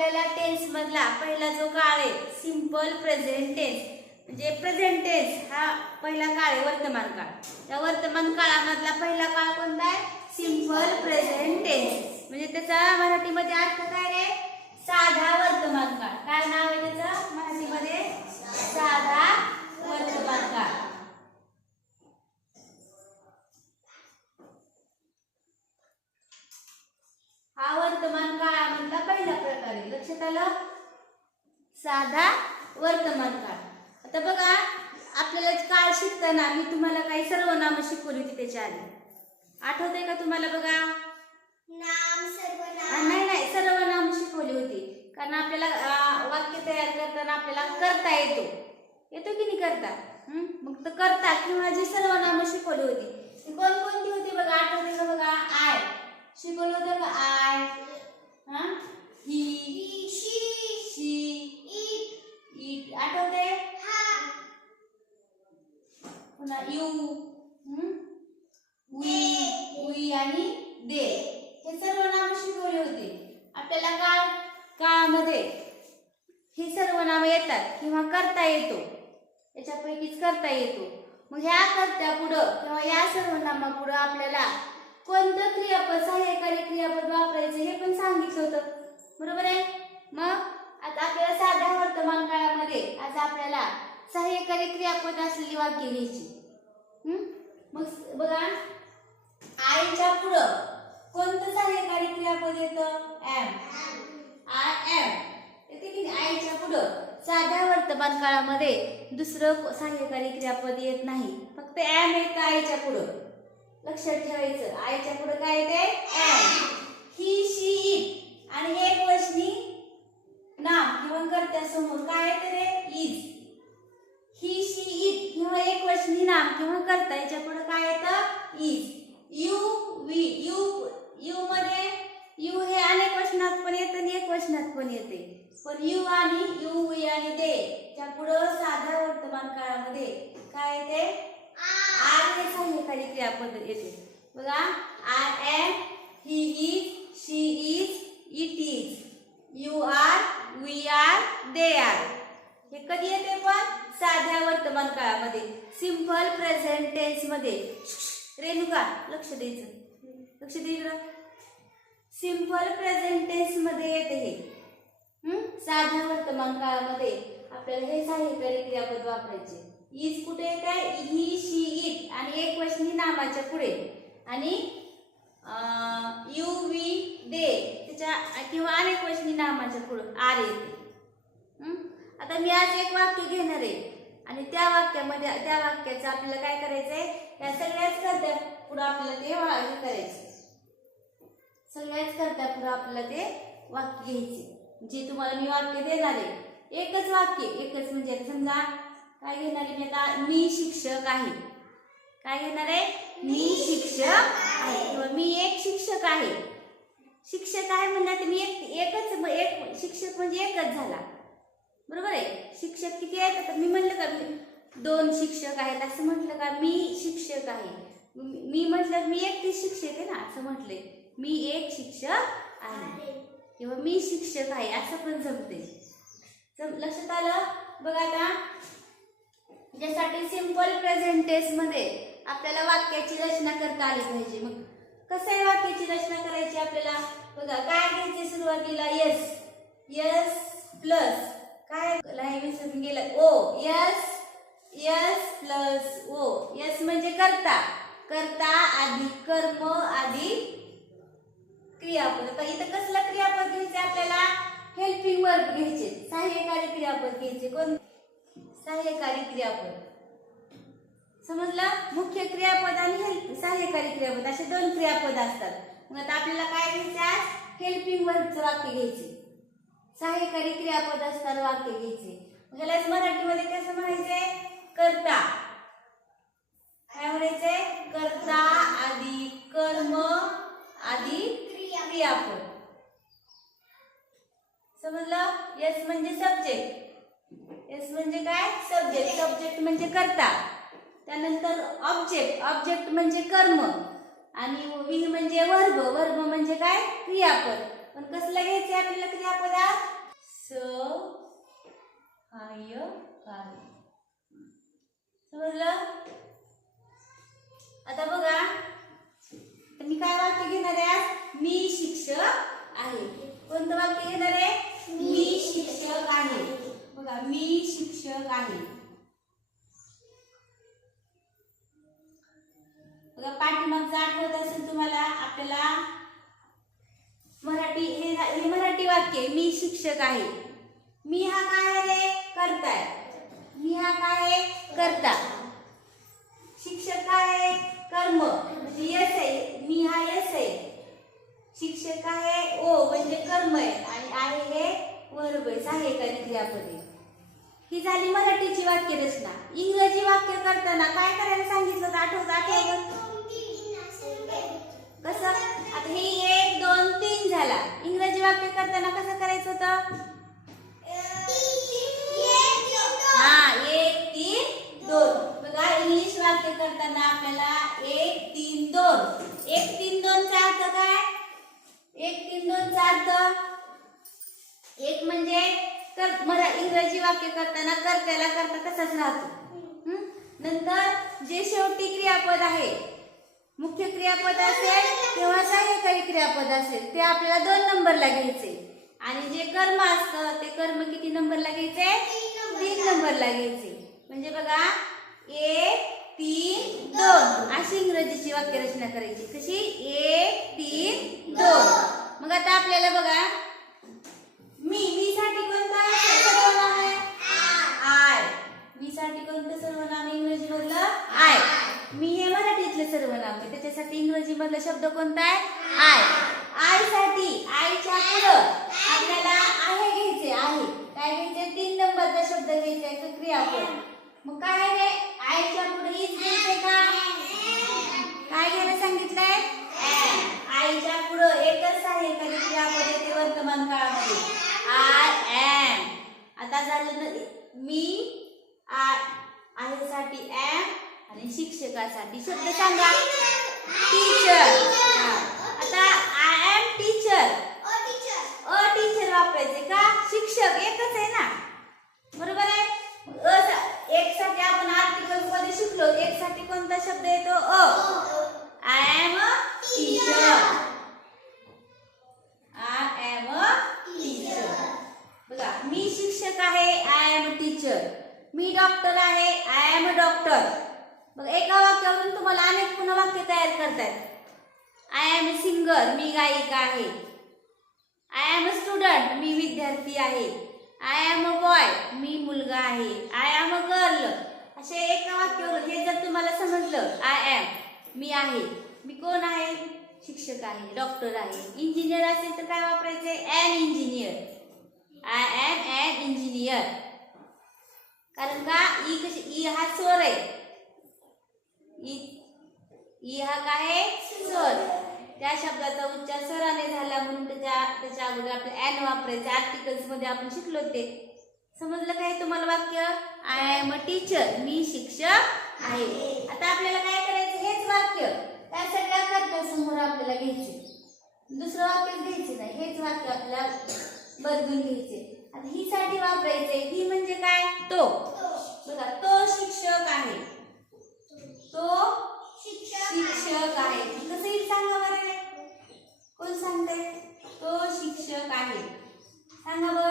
आपल्याला टेन्स मधला पहिला जो काळ आहे सिंपल प्रेझेंट टेन्स म्हणजे प्रेझेंट टेन्स हा पहिला काळ आहे वर्तमान काळ. त्या वर्तमान काळामधला पहिला काळ कोणता आहे? सिंपल प्रेझेंट टेन्स म्हणजे त्याचा मराठीमध्ये अर्थ काय रे? साधा वर्तमान काळ. काय नाव आहे त्याचं? मराठीमध्ये? साधा वर्तमान काळ. हा वर्तमान काळामधला पहिला प्रकार आहे लक्षात आलं साधा वर्तमान काळ. आता बघा आपल्याला काळ शिकताना मी तुम्हाला काही सर्वनाम शिकवली होती त्याच्या आधी. आठवतंय का तुम्हाला बघा? नाम सर्वनाम नाही नाही सर्वनाम शिकवली होती. कारण आपल्याला वाक्य तयार करताना आपल्याला करता येतो. येतो की नाही करता? मग तर करता किंवा जी सर्वनाम शिकवली होती. ती कोणकोणती होती बघा? आठवते का बघा? आय. शिकवलं होतं का? I. He she she it it आठवते हा पुन्हा यू वी वी आणि दे हे सर्व नाम शिकवले होते आपल्याला काळ काळामध्ये हे सर्व नाम येतात किंवा करता येतो याच्यापैकीच करता येतो मग त्या पुढं किंवा या सर्व पुढं आपल्याला कोणतं क्रियापद सहाय्यकारी क्रियापद वापरायचं हे पण सांगितलं होतं. बरोबर आहे? मग आता आपल्याला साध्या वर्तमान काळामध्ये आज आपल्याला सहाय्यकारी क्रियापद असलेली वाक्य लिहायची. मग बघा. आईच्या पुढं कोणतं सहाय्यकारी क्रियापद येतं? एम आय एम येते की नाही? आईच्या पुढं. साध्या वर्तमान काळामध्ये दुसरं सहाय्यकारी क्रियापद येत नाही. फक्त एम येत आईच्या पुढं. लक्षात ठेवायचं. आईच्या पुढं काय येते? एम ही शी इट आणि हे वचनी नाम किंवा कर्त्या समोर काय येते रे इज ही शी इट किंवा एक वचनी नाम किंवा कर्ता याच्यापुढे काय येतं is you we you you मध्ये यू हे अनेक वचनात पण येतं आणि एक वचनात पण येते पण यू आणि यू वी आणि दे च्या पुढं साध्या वर्तमान काळामध्ये काय येते आर हे सहाय्यकारी क्रियापद येते बघा I am he is she is it is you are we are they are हे कधी येते पण? साध्या वर्तमान काळामध्ये. सिंपल प्रेझेंटमध्ये. रेणुका लक्ष द्यायचं. लक्ष द्यायचं सिंपल प्रेझेंटमध्ये येते हे. साध्या वर्तमान काळामध्ये आपल्याला हे साहित्य क्रियापद वापरायचे. इज कुठे येत आहे ही शी इट आणि एक वचनी नामाच्या पुढे. आणि यू वी दे. त्याच्या किंवा अनेक वचनी नामाच्या पुढे. आर येते आता मी आज एक वाक्य घेणार आहे. आणि त्या वाक्यामध्ये त्या वाक्याचं आपल्याला काय करायचंय या सगळ्याच करत्या पुढं आपल्याला ते वा- हे करायचं. सगळ्याच करत्या पुढं आपल्याला ते वाक्य घ्यायचे. जे तुम्हाला मी वाक्य देणार आहे. एकच वाक्य एकच म्हणजे समजा काय घेणार आहे मी आता मी शिक्षक आहे. काय घेणार आहे? मी शिक्षक आहे. किंवा मी एक शिक्षक आहे. शिक्षक आहे म्हणलं तर मी एक एकच एक शिक्षक म्हणजे एकच झाला. बरोबर आहे? शिक्षक किती आहेत? आता मी म्हणलं का मी दोन शिक्षक आहेत असं म्हटलं का मी शिक्षक आहे. मी म्हटलं मी एकटी शिक्षक आहे ना असं म्हटलंय. मी एक शिक्षक आहे. किंवा मी शिक्षक आहे असं पण जमते जम लक्षात आलं? बघा आता. यासाठी सिंपल प्रेझेंट आपल्याला वाक्याची रचना करता आली पाहिजे. मग कसं आहे वाक्याची रचना करायची आपल्याला? बघा काय घ्यायची सुरुवातीला? यस यस प्लस काय? विसरून गेलं. O yes yes plus O yes म्हणजे करता. करता आधी कर्म आधी क्रियापद. आता इथं कसलं क्रियापद घ्यायचे आपल्याला? हेल्पिंग वर्क घ्यायचे. सहाय्यकारी क्रियापद घ्यायचे. कोण सहाय्यकारी क्रियापद. समजलं? मुख्य क्रियापद आणि सहाय्यकारी क्रियापद असे दोन क्रियापद असतात. मग आता आपल्याला काय घ्यायचं हेल्पिंग वर्कचं वाक्य घ्यायचे. सहाय्यकारी क्रियापद असणारं वाक्य घ्यायचे. मग मराठीमध्ये कसं म्हणायचे? करता. काय म्हणायचे? करता आधी कर्म आधी क्रियापद. समजलं? यस म्हणजे सब्जेक्ट एस म्हणजे काय? सब्जेक्ट सब्जेक्ट म्हणजे करता. त्यानंतर ऑब्जेक्ट ऑब्जेक्ट म्हणजे कर्म. आणि वी म्हणजे वर्ग. वर्ग म्हणजे काय? क्रियापद. पण कसलं घ्यायचे आपल्याला क्रियापदा स हाय समजलं? आता बघा. मी काय वाक्य घेणार आहे मी शिक्षक आहे. कोणतं वाक्य घेणार आहे? मी शिक्षक आहे. बघा मी शिक्षक आहे. बघा पाठीमागचं आठवत असेल तुम्हाला आपल्याला मराठी हे हे मराठी वाक्य आहे. मी शिक्षक आहे. मी हा काय आहे रे? करताय. मी हा काय आहे करता. शिक्षक काय आहे कर्म. म्हणजे यस आहे मी हा यस आहे शिक्षक आहे ओ म्हणजे कर्म आहे. आणि आहे हे वर्ब आहे सहाय्यकारी क्रियापद ही झाली मराठीची वाक्य रचना. इंग्रजी वाक्य करताना काय करायला सांगितलं? होतं आठवत आठवत कसं? आता हे एक दोन तीन झाला. इंग्रजी वाक्य करताना कसं करायचं होतं? हा एक तीन दोन. बघा इंग्लिश वाक्य करताना आपल्याला एक तीन दोन. एक तीन दोनचा अर्थ काय? एक तीन दोनचा अर्थ? एक म्हणजे तर मला इंग्रजी वाक्य करताना कर्त्याला करता तसाच राहतो. नंतर जे शेवटी क्रियापद आहे मुख्य क्रियापद असेल किंवा सहाय्यकारी क्रियापद असेल ते आपल्याला दोन नंबरला घ्यायचे. आणि जे कर्म असतं ते कर्म किती नंबरला घ्यायचे? तीन नंबरला घ्यायचे. म्हणजे बघा एक तीन दोन. अशी इंग्रजीची वाक्यरचना करायची. कशी? एक तीन दोन. मग आता आपल्याला बघा मी मी साठी कोण मराठीतले सर्वनाम आहे त्याच्यासाठी इंग्रजीमधला शब्द कोणता आहे? आय. आयसाठी आयच्या पुढं आपल्याला आहे घ्यायचे आहे काय घ्यायचे तीन नंबरचा शब्द घ्यायचा आहे तो क्रियापद मग काय आहे आयच्या पुढे इज घ्यायचे का काय घ्यायला सांगितलंय आईच्या पुढं एकच सहाय्यकारी क्रियापद येते वर्तमान काळामध्ये आय एम आता झालं ना मी आय आहेसाठी एम आणि शिक्षकासाठी शब्द सांगा टीचर आता I am teacher a teacher वापरायचे का शिक्षक एकच आहे ना बरोबर आहे मग अ सा- एक साठी आपण आर्टिकलमध्ये शिकलो एक साठी कोणता शब्द येतो a I am a teacher I am a teacher बघा मी शिक्षक आहे आय एम अ टीचर मी डॉक्टर आहे आय एम अ डॉक्टर बघा एका वाक्यावरून तुम्हाला अनेक पुन्हा वाक्य तयार करतायत आय एम अ सिंगर मी गायिका आहे. आय एम अ स्टुडंट मी विद्यार्थी आहे. आय एम अ बॉय मी मुलगा आहे. आय एम अ गर्ल असे एका वाक्यावरून हे जर तुम्हाला समजलं आय एम मी आहे. मी कोण आहे? शिक्षक आहे डॉक्टर आहे. इंजिनियर असेल तर काय वापरायचे an engineer I am an engineer कारण का? ई कशी ई हा स्वर आहे. ई ई हा काय आहे? स्वर. त्या शब्दाचा उच्चार स्वराने त्याच्या अगोदर आपलं ॲन वापरायचं आर्टिकल्समध्ये आपण शिकलो ते समजलं काय तुम्हाला वाक्य? आय एम अ टीचर मी शिक्षक आहे. आता आपल्याला काय करायचं? हेच वाक्य. त्यासाठी करता समोर आपल्याला घ्यायचे. दुसरं वाक्य घ्यायचे नाही. हेच वाक्य आपल्याला बदलून घ्यायचे. आता ही साठी वापरायचे ही म्हणजे काय? तो. बघा तो शिक्षक आहे. तो शिक्षक आहे. कसं ही सांगा बरं? कोण सांगते शिक्षक आहे. सांगा बघ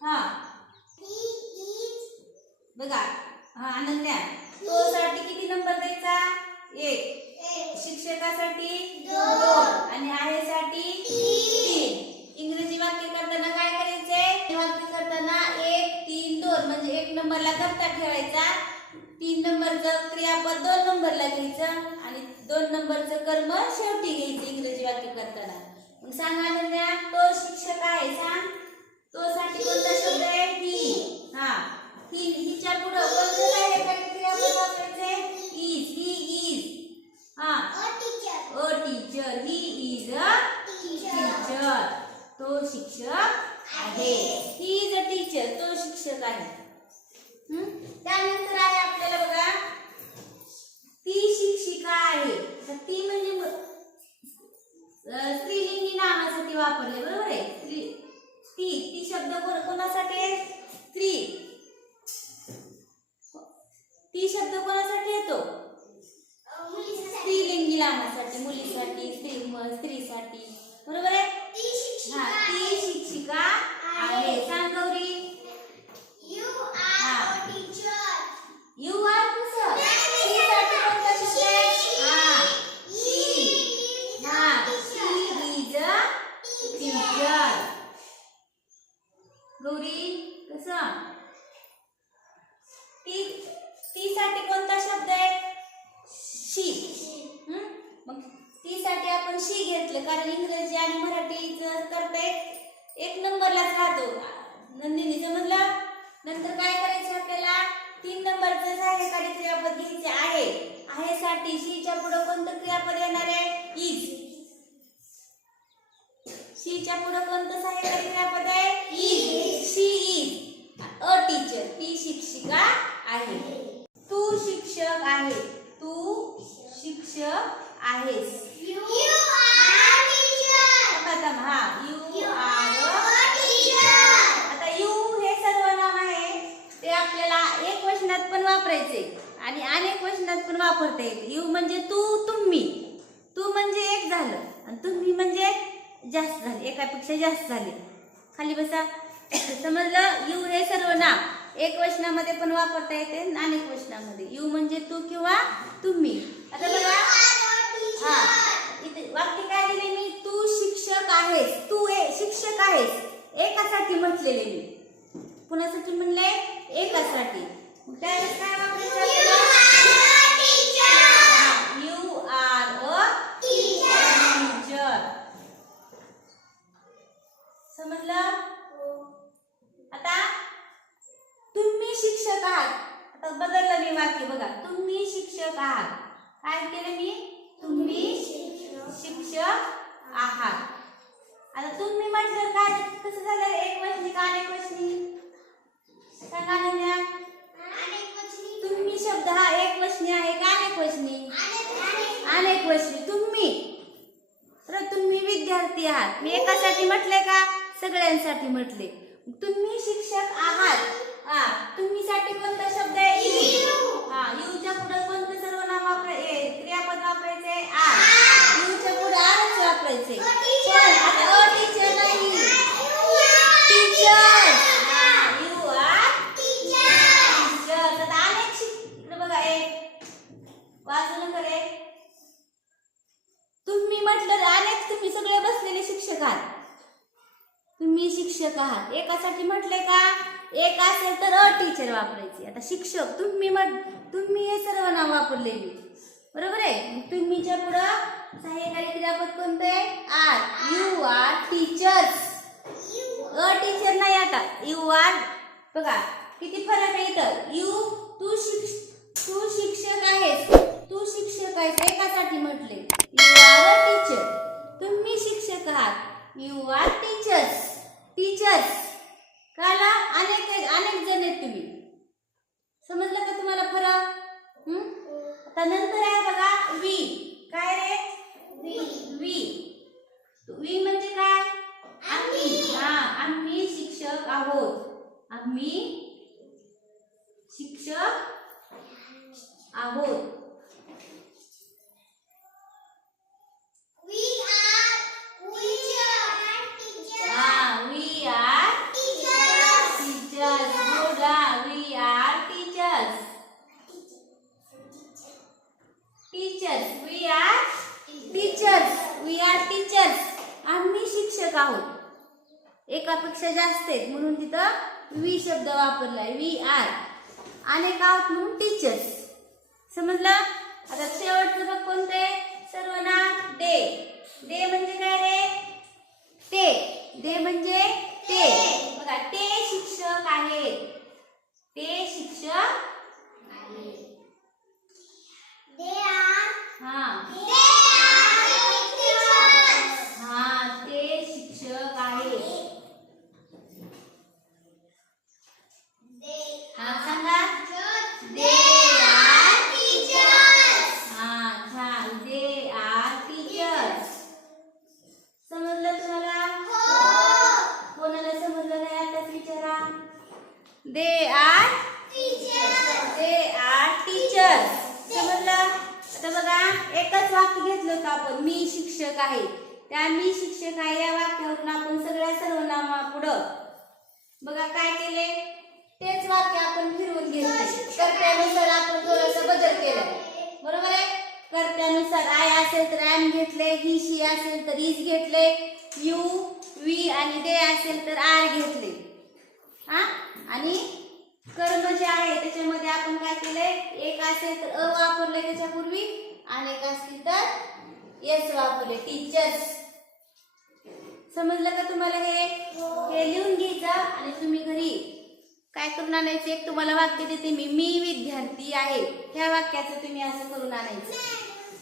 हा. बघा. हा अनन्या तो साठी किती नंबर द्यायचा? एक. शिक्षकासाठी दोन. आणि आहे साठी तीन. इंग्रजी वाक्य करताना काय करायचे? वाक्य करताना एक तीन दोन. म्हणजे एक नंबरला करता ठेवायचा. तीन नंबरचं क्रियापद दोन नंबरला घ्यायचं. आणि दोन नंबरचं कर्म शेवटी घ्यायचं इंग्रजी वाक्य करताना. मग सांगा अनन्या तो शिक्षक आहे सांग. तो साठी कोणता शब्द आहे? ही. हा. ही हिच्या पुढं कोणतं काही क्रियापद वापरायचे? इज ही इज हा. A teacher. He is a teacher. तो शिक्षक आहे. He is a teacher. तो शिक्षक आहे? त्यानंतर आहे आपल्याला बघा. ती शिक्षिका आहे. ती म्हणजे नामासाठी वापरले बरोबर आहे? स्त्री. स्त्री ती शब्द कोणासाठी आहे सांग Gauri You are a teacher. You are कसं शी साठी कोणता शब्द आहे हा She हा she is a teacher Gauri कसं ती ती साठी कोणता शब्द आहे शी हं? मग ती साठी आपण शी घेतलं कारण इंग्रजी आणि मराठीचं करता एक एक नंबरलाच राहतो. नंदिनी समजलं नंतर काय करायचं आपल्याला? तीन नंबरचं सहाय्यकारी क्रियापद घ्यायचे आहे. आहे साठी शीच्या पुढे कोणतं क्रियापद येणार आहे? इज शीच्या पुढे कोणतं सहाय्यकारी क्रियापद आहे? Is she is a teacher. ती शिक्षिका आहे. तू शिक्षक आहे. तू शिक्षक आहेस You are teacher. प्रथम हा you You are are teacher. आता यू हे सर्वनाम आहे ते आपल्याला एक वचनात पण वापरायचे. आणि अनेक वचनात पण वापरता येते. यू म्हणजे तू तुम्ही. तू म्हणजे एक झालं. आणि तुम्ही म्हणजे जास्त झाले. एकापेक्षा जास्त झाले. खाली बसा. समजलं यू हे सर्व नाव. एक वचनामध्ये पण वापरता येते अनेक वचनामध्ये यू म्हणजे तू किंवा तुम्ही. आता बघा. हा. इथे वाक्य काय दिले मी? तू शिक्षक आहेस. तू ए शिक्षक आहेस. एकासाठी म्हटलेले मी. कुणासाठी म्हणले? एकासाठी. मग त्यावेळेस काय वापरायचं You आपल्याला are a teacher. You are a Teacher. Teacher समजलं आता तुम्ही शिक्षक आहात आता बदललं मी वाक्य बघा तुम्ही शिक्षक आहात काय केलं मी तुम्ही शिक्षक आहात आता तुम्ही म्हटलं काय कसं झालं एक वचनी का अनेक वचनी सांगा अनन्या अनेक वचनी. तुम्ही शब्द हा एक वचनी आहे का अनेक वचनी अनेक- अनेक. अनेक वचनी तुम्ही तर तुम्ही विद्यार्थी आहात? मी एकासाठी म्हटले का? सगळ्यांसाठी म्हटले. तुम्ही शिक्षक आहात. हा तुम्ही साठी कोणता शब्द आहे? You. हा यूच्या पुढे कोणतं सर्वनाम वापरायचे क्रियापद वापरायचे? आ यूच्या पुढे आरच वापरायचे. पण आता अ टीचर नाही. टीचर. You are teacher. तर अनेक शिक बघा एक वाचलं करे तुम्ही म्हटलं अनेक तुम्ही सगळे बसलेले शिक्षक आहात. तुम्ही शिक्षक आहात. एकासाठी म्हटले का? एक असेल तर अ टीचर वापरायची. आता शिक्षक तुम्ही म्हट तुम्ही हे सर्व नाव वापरलेली बरोबर आहे. तुम्हीच्या पुढं सहाय्यकारी क्रियापद कोणतं आहे are you are teachers. A teacher नाही आता. यू आर बघा किती फरक आहे इथं. यू तू शिक्ष तू शिक्षक आहेस. तू शिक्षक आहेस. एकासाठी म्हटले यू आर अ टीचर तुम्ही शिक्षक आहात यू आर टीचर्स टीचर्स काला अनेक आहेत, अनेक जण आहेत तुम्ही समजलं का तुम्हाला फरक हं? आता नंतर आहे बघा वी काय रे वी वी म्हणजे काय आम्ही हा आम्ही शिक्षक आहोत आम्ही शिक्षक आहोत We are teacher. हा we are Teachers. Teachers good हा we are teachers teachers we are teachers we are teachers आम्ही शिक्षक आहोत एकापेक्षा जास्त आहेत म्हणून तिथं वी शब्द वापरलाय. We are. अनेक आहोत म्हणून टीचर्स समजलं? आता शेवटचं बघ कोणते सर्वनाम दे दे म्हणजे काय रे ते दे म्हणजे ते बघा ते शिक्षक आहेत ते शिक्षक They are. हा They are teachers. हा ते शिक्षक आहेत They हा सांगा They are teachers. हा छान दे आर टीचर्स समजलं तुम्हाला हो. कोणाला समजलं नाही आताच विचारा they are Teachers. They are teachers समजलं आता बघा एकच वाक्य घेतलं होतं आपण मी शिक्षक आहे त्या मी शिक्षक आहे या वाक्यावरून आपण सगळ्या सर्वनामा पुढं बघा काय केले तेच वाक्य आपण फिरवून घेतले कर्त्यानुसार आपण थोडासा बदल केला बरोबर आहे कर्त्यानुसार आय असेल तर एम घेतले ही शी असेल तर इज घेतले यू वी आणि दे असेल तर आर घेतले. हा? आणि कर्म जे आहे त्याच्यामध्ये आपण काय केलंय? एक असेल तर अ वापरले त्याच्यापूर्वी आणि एक असतील तर एस वापरले टीचर्स समजलं का तुम्हाला हे? हे लिहून घ्यायचं आणि तुम्ही घरी काय करून आणायचं? एक तुम्हाला वाक्य देते मी मी विद्यार्थी आहे. ह्या वाक्याचं तुम्ही असं करून आणायचं.